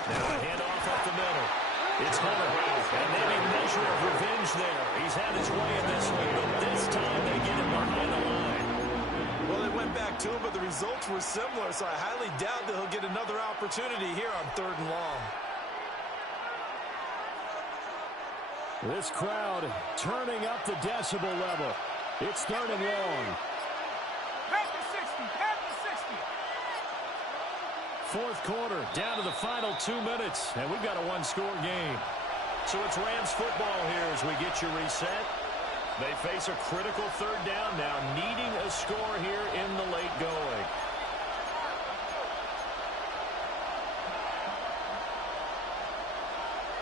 Now a handoff up the middle. It's Hunter, and maybe a measure of revenge there. He's had his way in this one, but this time they get him behind the line. Well, they went back to him, but the results were similar, so I highly doubt that he'll get another opportunity here on 3rd and long. This crowd turning up the decibel level. It's 3rd and long. Half the 60, half the 60. 4th quarter, down to the final 2 minutes, and we've got a one-score game. So it's Rams football here as we get you reset. They face a critical 3rd down now, needing a score here in the late going.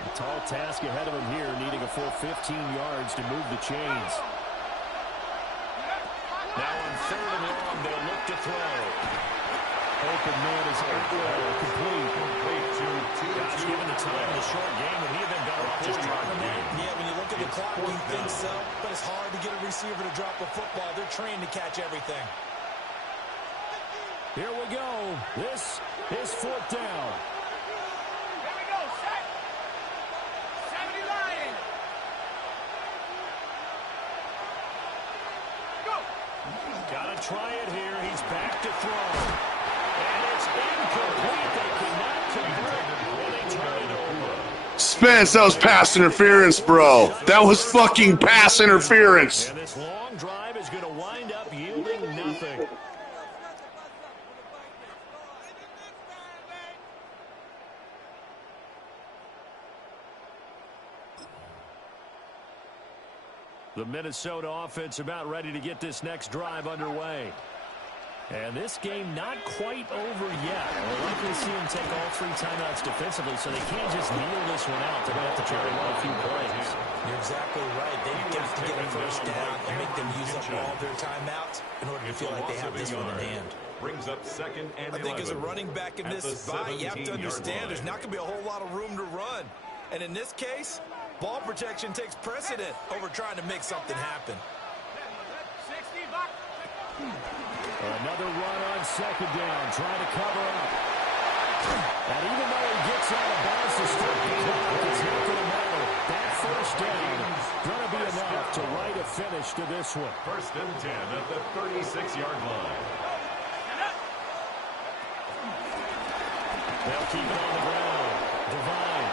A tall task ahead of him here, needing a full 15 yards to move the chains. Now on 3rd and long, they'll look to throw. Open man is complete. Gosh, given the time in the short game, would he have been better off just dropping that? Yeah, when you look at the clock, you think so, but it's hard to get a receiver to drop a football. They're trained to catch everything. Here we go. This is 4th down. Here we go, set. 70 line. Go. Gotta try it here. He's back to throw. And it's incomplete. They cannot convert when they turn it over. Spence, that was pass interference, bro. That was fucking pass interference. And this long drive is going to wind up yielding nothing. The Minnesota offense about ready to get this next drive underway. And this game not quite over yet. We're likely to see them take all 3 timeouts defensively, so they can't just kneel this one out. They're going to have to try to run a few plays. You're exactly right. They've got to get a first down and make them use up all their timeouts in order to feel like they have this one in hand. Brings up 2nd and 11. I think as a running back in this spot, you have to understand there's not going to be a whole lot of room to run. And in this case, ball protection takes precedent over trying to make something happen. 60 back. Another run on 2nd down, trying to cover up. And even though he gets out of bounds to start the clock, it's not going to matter. That first down going to be enough to write a finish to this one. 1st and 10 at the 36-yard line. They'll keep it on the ground. Divine.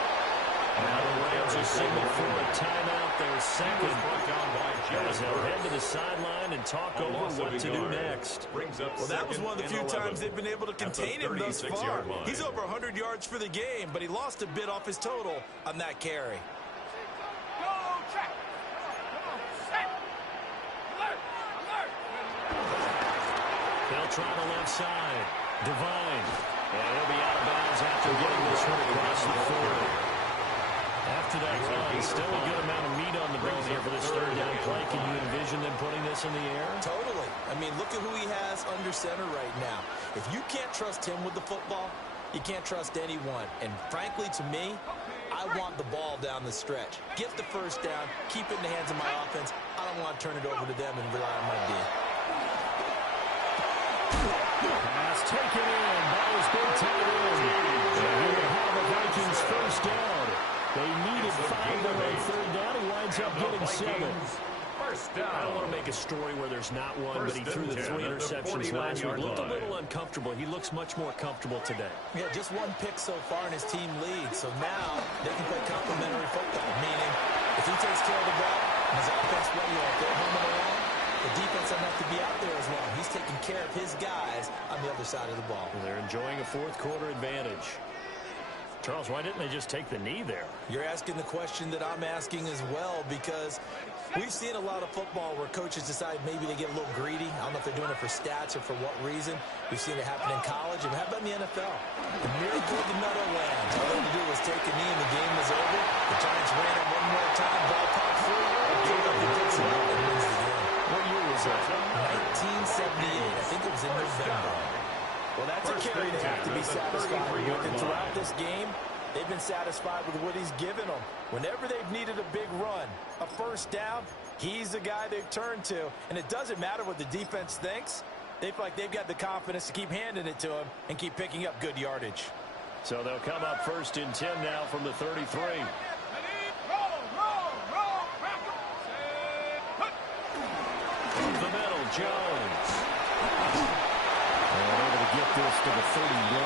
Now the Rams will signal for a timeout. Their second. As they'll head to the sideline and talk over what to do next. Well, that was one of the few times they've been able to contain him thus far. He's over 100 yards for the game, but he lost a bit off his total on that carry. Go, check. Come on, set. Alert, alert. They'll try the left side. Divine. And he'll be out of bounds after getting this one across the 40. After that run, still a good amount of meat on the bone here for this 3rd down play. Can you envision them putting this in the air? Totally. I mean, look at who he has under center right now. If you can't trust him with the football, you can't trust anyone. And frankly, to me, I want the ball down the stretch. Get the first down, keep it in the hands of my offense. I don't want to turn it over to them and rely on my D. Pass taken in by his big tight end. And he will have the Vikings first down. They needed 5 on 3rd down. He winds winds up getting 7. First I don't want down. to make a story where there's not one, but he threw the 3 interceptions last week. Looked a little uncomfortable. He looks much more comfortable today. Yeah, just one pick so far and his team leads. So now they can play complementary football, meaning if he takes care of the ball and his offense, well, if they're humming along, the defense doesn't have to be out there as long. He's taking care of his guys on the other side of the ball. They're enjoying a fourth-quarter advantage. Charles, why didn't they just take the knee there? You're asking the question that I'm asking as well, because we've seen a lot of football where coaches decide maybe they get a little greedy. I don't know if they're doing it for stats or for what reason. We've seen it happen in college. And how about in the NFL? The miracle of the Meadowlands. All they had to do was take a knee and the game was over. The Giants ran it one more time, ball popped through, gave up the Dixon and wins the game. What year was that? 1978. I think it was in November. Well, that's a carry they have to be satisfied with. And throughout this game, they've been satisfied with what he's given them. Whenever they've needed a big run, a first down, he's the guy they've turned to. And it doesn't matter what the defense thinks. They feel like they've got the confidence to keep handing it to him and keep picking up good yardage. So they'll come up 1st and 10 now from the 33. Over the middle, Jones. And able to get this to the 31.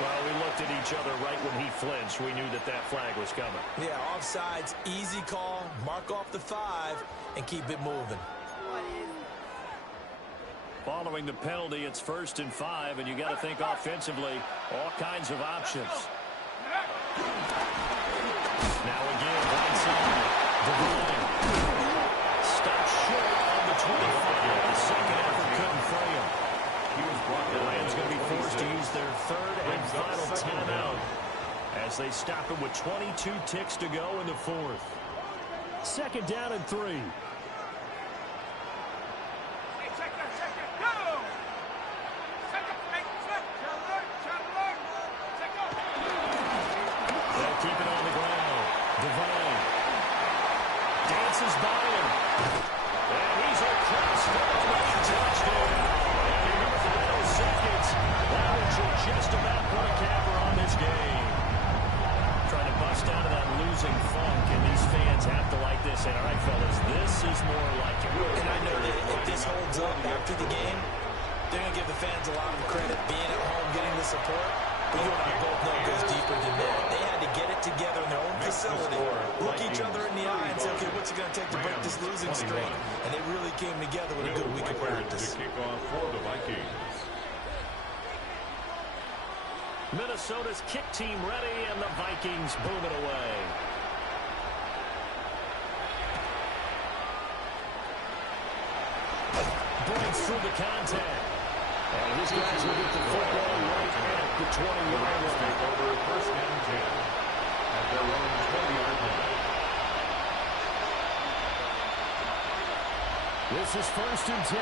Well, we looked at each other right when he flinched. We knew that that flag was coming. Yeah, offsides, easy call, mark off the 5, and keep it moving. Following the penalty, it's 1st and 5, and you got to think offensively, all kinds of options. Now again, right side, Devine. Stopped short on the 25. The second effort couldn't free him. The Rams going to be forced to use their 3rd and final timeout as they stop him with 22 ticks to go in the 4th. 2nd down and 3. Keep it on the ground. Devine dances by him. And he's across the lane. Touchdown. And in the final seconds, Lavage will just about put a capper on this game. Trying to bust out of that losing funk, and these fans have to like this. And all right, fellas, this is more like it. And I know that if this holds up after the game, they're going to give the fans a lot of credit being at home, getting the support. But you and I both know it goes deeper than that. They had to get it together in their own facility, look each other in the eye and say, okay, what's it going to take to break this losing streak? And they really came together with a good week of practice. Minnesota's kick team ready, and the Vikings boom it away. Breaks through the contact. And his guys will get the football right at the 20-yard line. Over 1st and 10 at their own 20-yard line. This is 1st and 10.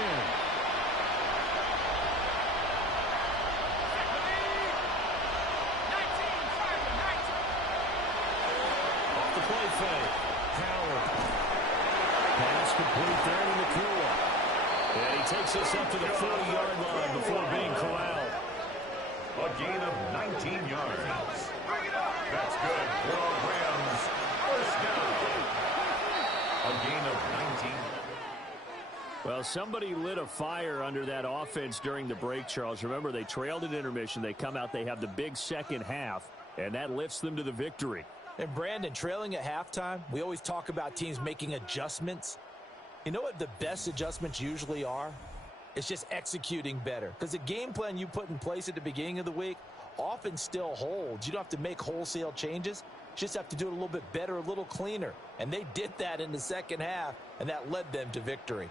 Off the play fake. Howard. Pass complete there to Nakua. And he takes us up to the 40-yard line before being corralled. A gain of 19 yards. That's good for the Rams. 1st down. A gain of 19. Well, somebody lit a fire under that offense during the break, Charles. Remember, they trailed at intermission. They come out, they have the big second half, and that lifts them to the victory. And Brandon, trailing at halftime, we always talk about teams making adjustments. You know what the best adjustments usually are? It's just executing better. Because the game plan you put in place at the beginning of the week often still holds. You don't have to make wholesale changes. You just have to do it a little bit better, a little cleaner. And they did that in the second half, and that led them to victory.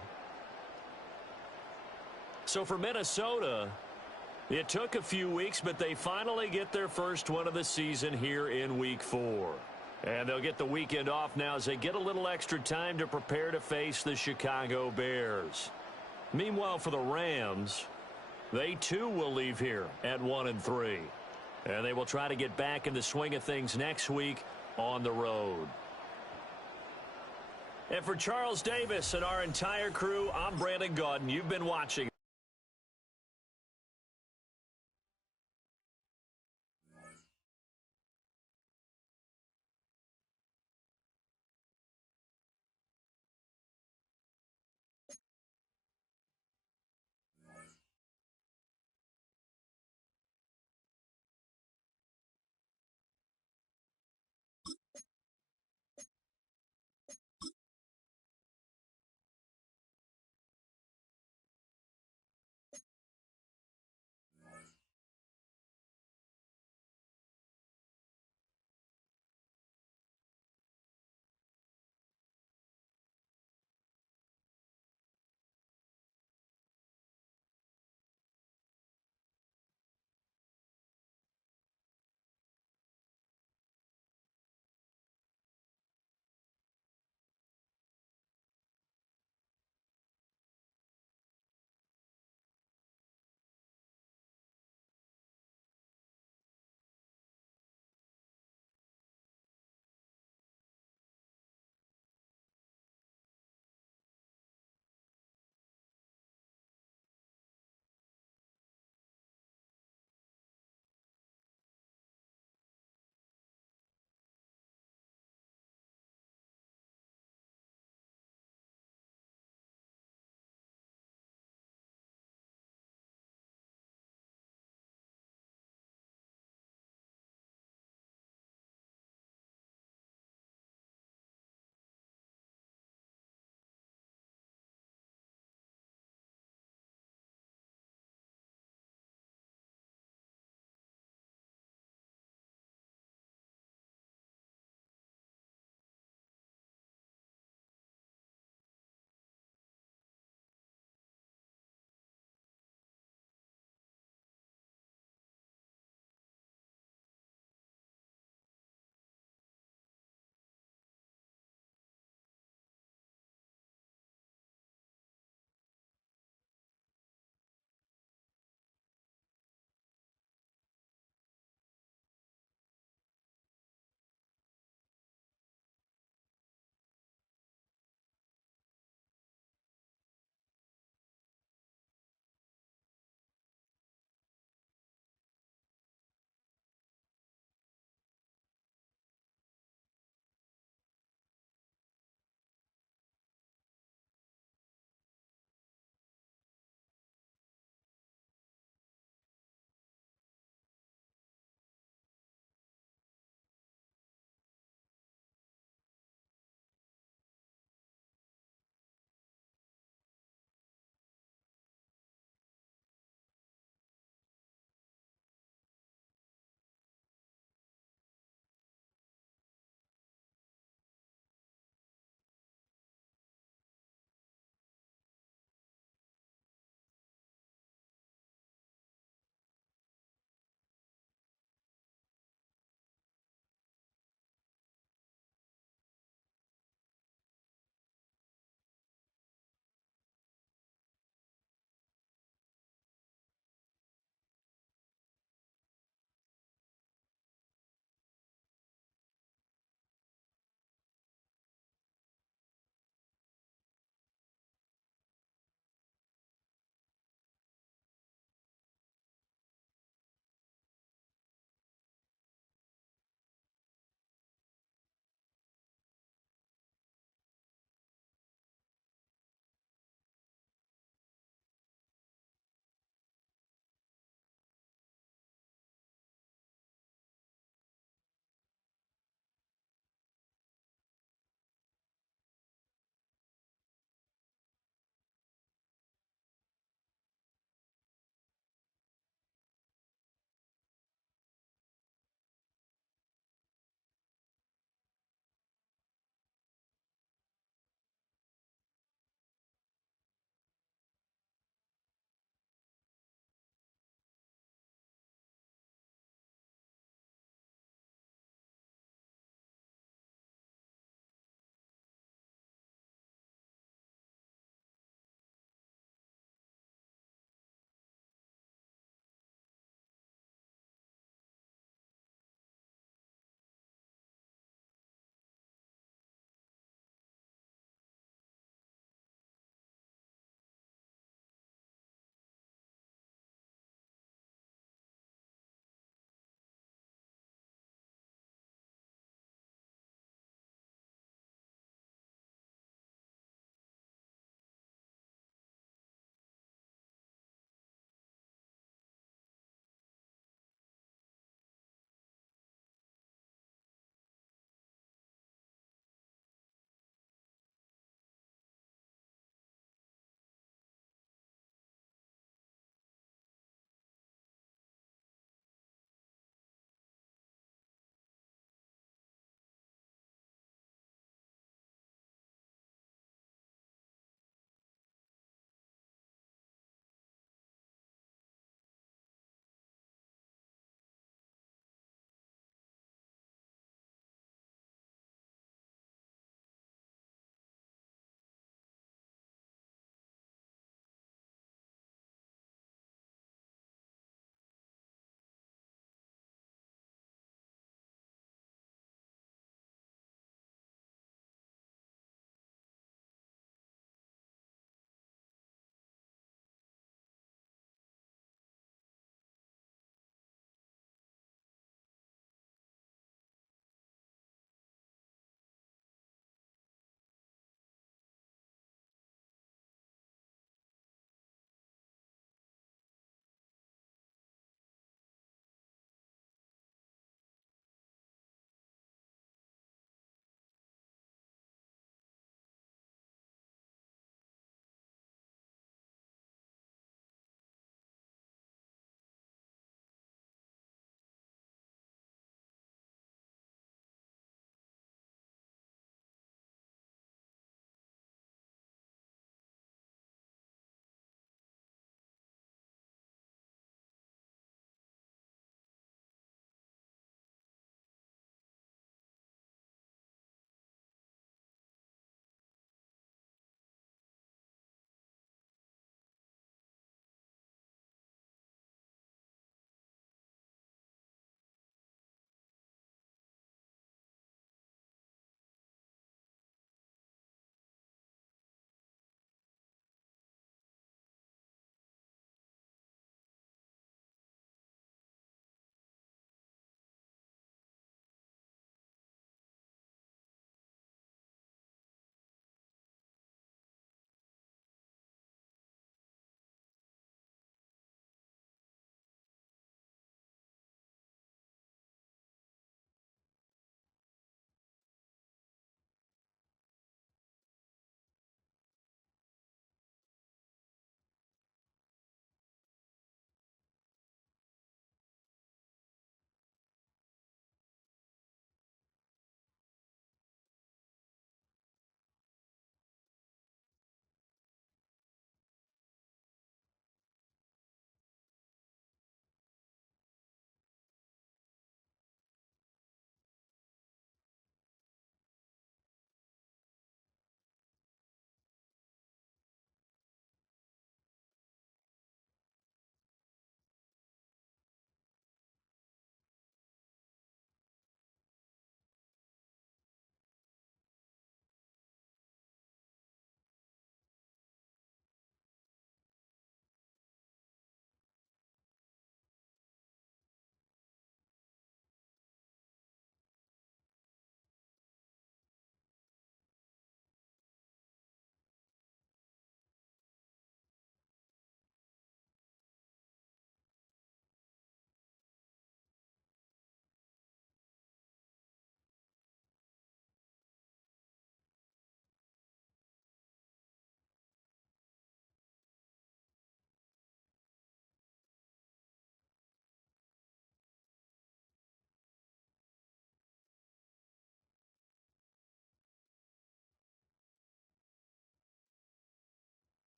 So for Minnesota, it took a few weeks, but they finally get their first one of the season here in Week 4. And they'll get the weekend off now as they get a little extra time to prepare to face the Chicago Bears. Meanwhile, for the Rams, they too will leave here at 1-3. And they will try to get back in the swing of things next week on the road. And for Charles Davis and our entire crew, I'm Brandon Gaudin. You've been watching